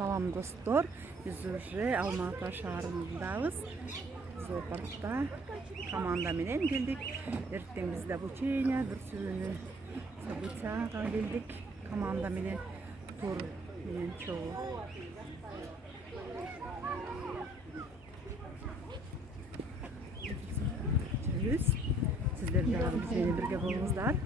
Салам достор, биз уже Алматы шаарындабыз. Зоопаркта команда менен келдик. Эртең бизде обучение, дүрсүнү событияга келдик. Команда менен тур менен чогуу. Сиздер дагы биз менен бирге болуңуздар.